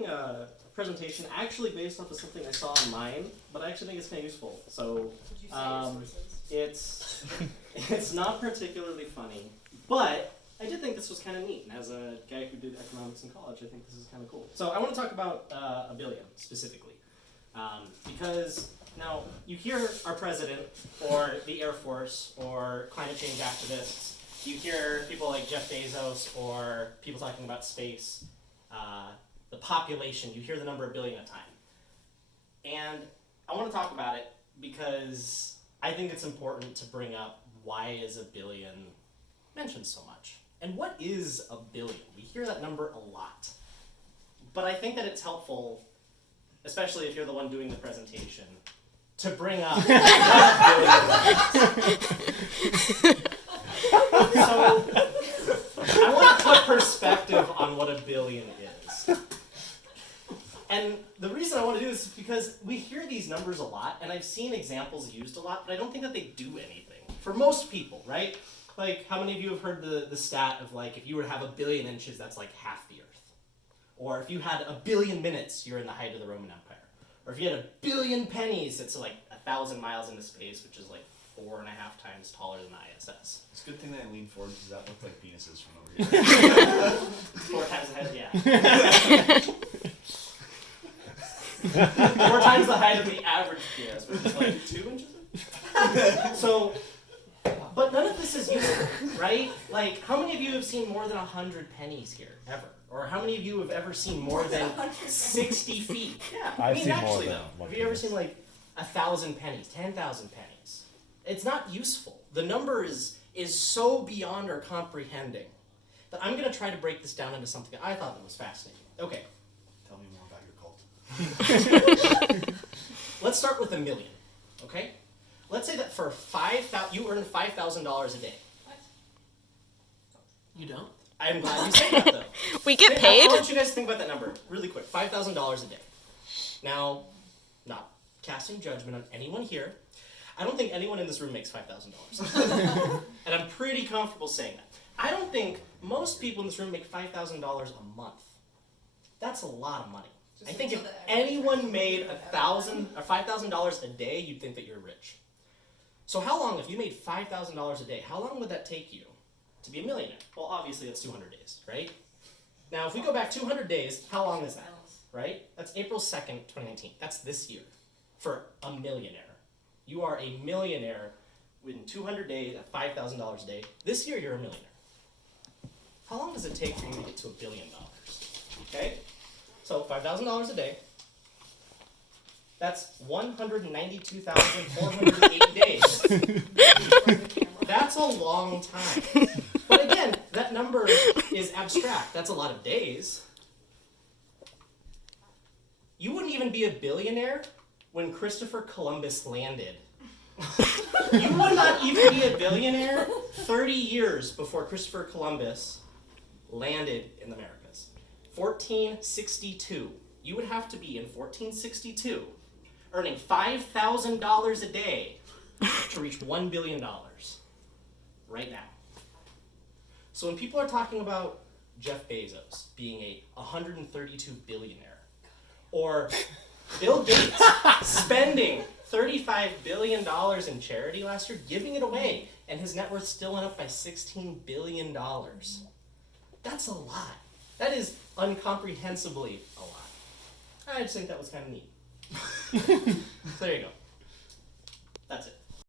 doing a presentation actually based off of something I saw online, but I actually think it's kind of useful. So Would you say your sources? it's not particularly funny, but I did think this was kind of neat. And as a guy who did economics in college, I think this is kind of cool. So I want to talk about a billion specifically, because now you hear our president or the Air Force or climate change activists. You hear people like Jeff Bezos or people talking about space, the population. You hear the number a billion at a time. And I want to talk about it because I think it's important to bring up why is a billion mentioned so much. And what is a billion? We hear that number a lot. But I think that it's helpful, especially if you're the one doing the presentation, to bring up what a billion is. So I want to put perspective on what a billion is. And the reason I want to do this is because we hear these numbers a lot, and I've seen examples used a lot, but I don't think that they do anything. For most people, right? Like, how many of you have heard the stat of, like, if you were to have 1 billion inches, that's like half the Earth? Or if you had 1 billion minutes, you're in the height of the Roman Empire. Or if you had 1 billion pennies, it's like 1,000 miles into space, which is like 4.5 times taller than the ISS. It's a good thing that I leaned forward because that looked like penises from over here. 4 times the height, yeah. 4 times the height of the average penis, which is like 2 inches? So, but none of this is useful, right? Like, how many of you have seen more than 100 pennies here, ever? Or how many of you have ever seen more than 60 feet? Yeah, I mean, seen more actually, than though. one Have you ever penis. seen, like, 1,000 pennies, 10,000 pennies? It's not useful. The number is so beyond our comprehending that I'm going to try to break this down into something I thought that was fascinating. Okay. Tell me more about your cult. Let's start with 1 million, okay? Let's say that for you earn $5,000 a day. What? You don't? I'm glad you said that, though. We get I paid? want you guys to think about that number really quick. $5,000 a day. Now, not casting judgment on anyone here. I don't think anyone in this room makes $5,000. And I'm pretty comfortable saying that. I don't think most people in this room make $5,000 a month. That's a lot of money. I think if anyone made $5,000 a day, you'd think that you're rich. So how long, if you made $5,000 a day, how long would that take you to be a millionaire? Well, obviously that's 200 days, right? Now, if we go back 200 days, how long is that, right? That's April 2nd, 2019. That's this year for a millionaire. You are a millionaire within 200 days at $5,000 a day. This year, you're a millionaire. How long does it take for you to get to $1 billion? Okay? So $5,000 a day. That's 192,480 days. That's a long time. But again, that number is abstract. That's a lot of days. You wouldn't even be a billionaire when Christopher Columbus landed. You would not even be a billionaire 30 years before Christopher Columbus landed in the Americas. 1462. You would have to be in 1462 earning $5,000 a day to reach $1 billion right now. So when people are talking about Jeff Bezos being a 132 billionaire, or Bill Gates spending $35 billion in charity last year, giving it away, and his net worth still went up by $16 billion. That's a lot. That is incomprehensibly a lot. I just think that was kind of neat. So there you go. That's it.